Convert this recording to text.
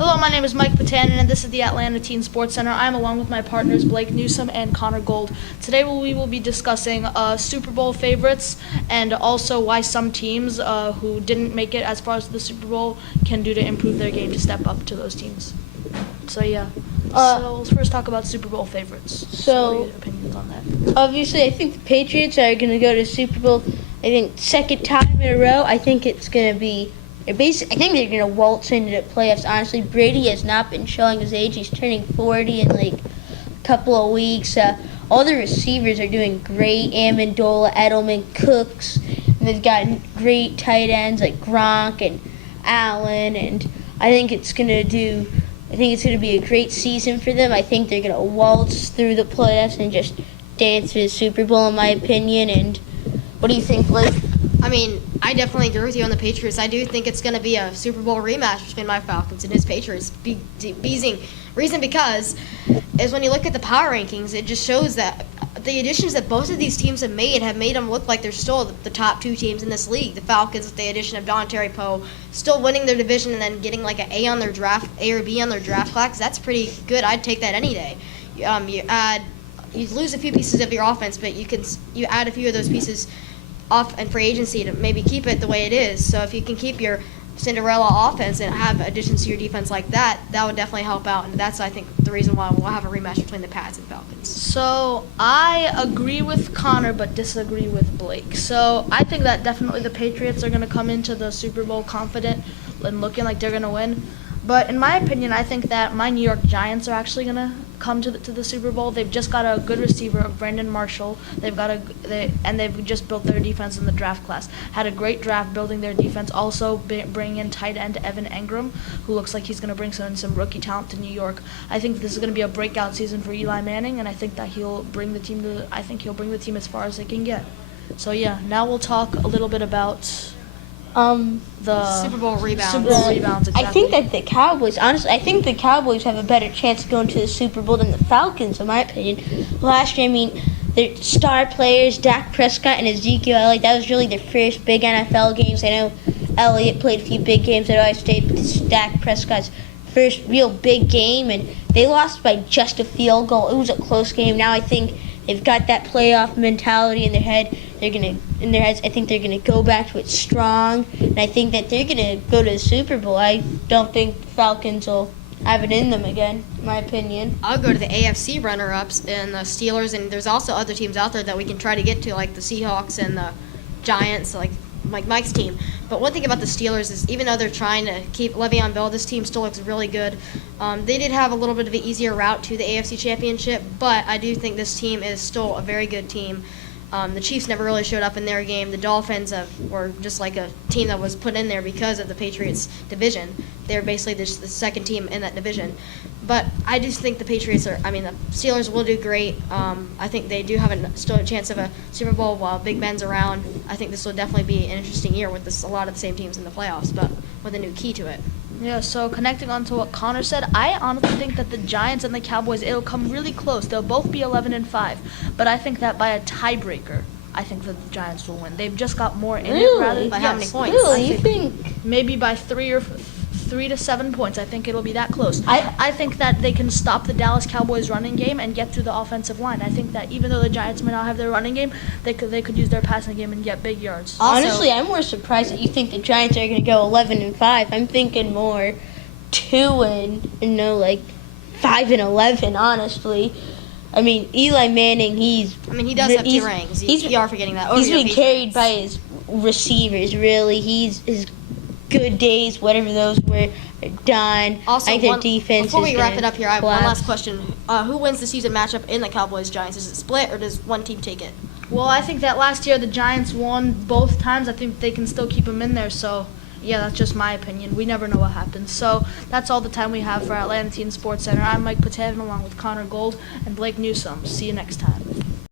Hello, my name is Mike Patanin, and this is the Atlanta Teen Sports Center. I'm along with my partners Blake Newsome and Connor Gold. Today we will be discussing Super Bowl favorites and also why some teams who didn't make it as far as the Super Bowl can do to improve their game to step up to those teams. So let's first talk about Super Bowl favorites. So what are your opinions on that? Obviously, I think the Patriots are going to go to Super Bowl. I think second time in a row. I think it's going to be. I think they're going to waltz into the playoffs. Honestly, Brady has not been showing his age. He's turning 40 in like a couple of weeks. All the receivers are doing great. Amendola, Edelman, Cooks. And they've got great tight ends like Gronk and Allen. And I think it's going to be a great season for them. I think they're going to waltz through the playoffs and just dance to the Super Bowl, in my opinion. And what do you think, Blake? I mean, I definitely agree with you on the Patriots. I do think it's going to be a Super Bowl rematch between my Falcons and his Patriots. Reason because is when you look at the power rankings, it just shows that the additions that both of these teams have made them look like they're still the top two teams in this league. The Falcons, with the addition of Don Terry Poe, still winning their division and then getting like an A or B on their draft class. That's pretty good. I'd take that any day. You lose a few pieces of your offense, but you add a few of those pieces off and free agency to maybe keep it the way it is. So if you can keep your Cinderella offense and have additions to your defense like that, that would definitely help out. And that's, I think, the reason why we'll have a rematch between the Pats and Falcons. So I agree with Connor but disagree with Blake. So I think that definitely the Patriots are going to come into the Super Bowl confident and looking like they're going to win. But in my opinion, I think that my New York Giants are actually going to come to the Super Bowl. They've just got a good receiver, Brandon Marshall. They've just built their defense in the draft class. Had a great draft building their defense. Also bringing in tight end Evan Engram, who looks like he's going to bring some rookie talent to New York. I think this is going to be a breakout season for Eli Manning, and I think that he'll bring the team as far as they can get. So now we'll talk a little bit about the Super Bowl rebounds. Exactly. I think that the Cowboys have a better chance of going to the Super Bowl than the Falcons, in my opinion. Last year, I mean, their star players, Dak Prescott and Ezekiel Elliott, that was really their first big NFL games. I know Elliott played a few big games at Ohio State, but this is Dak Prescott's first real big game, and they lost by just a field goal. It was a close game. Now I think they've got that playoff mentality in their head. I think they're gonna go back to it strong, and I think that they're gonna go to the Super Bowl. I don't think the Falcons will have it in them again, in my opinion. I'll go to the AFC runner-ups and the Steelers, and there's also other teams out there that we can try to get to, like the Seahawks and the Giants, like Mike's team. But one thing about the Steelers is even though they're trying to keep Le'Veon Bell, this team still looks really good. They did have a little bit of an easier route to the AFC Championship, but I do think this team is still a very good team. The Chiefs never really showed up in their game. The Dolphins were just like a team that was put in there because of the Patriots division. They're basically the second team in that division. But I just think the Steelers will do great. I think they do have still a chance of a Super Bowl while Big Ben's around. I think this will definitely be an interesting year with a lot of the same teams in the playoffs, but with a new key to it. Yeah, so connecting on to what Connor said, I honestly think that the Giants and the Cowboys, it'll come really close. They'll both be 11-5, but I think that by a tiebreaker, I think that the Giants will win. They've just got more in it. By how many points? Really? You think? Maybe by 3 to 7 points. I think it'll be that close. I think that they can stop the Dallas Cowboys running game and get through the offensive line. I think that even though the Giants may not have their running game, they could use their passing game and get big yards. Honestly, I'm more surprised that you think the Giants are going to go 11-5. I'm thinking more 5-11. Honestly, I mean Eli Manning. He does have 2 rings. You are forgetting that. He's been carried by his receivers. Really, his good days, whatever those were, are done. Also, I think their defense before we is wrap it up here, I have one collapse. last question. Who wins the season matchup in the Cowboys-Giants? Is it split, or does one team take it? Well, I think that last year the Giants won both times. I think they can still keep them in there. So, that's just my opinion. We never know what happens. So that's all the time we have for Atlanta Teen Sports Center. I'm Mike Patanin along with Connor Gold and Blake Newsome. See you next time.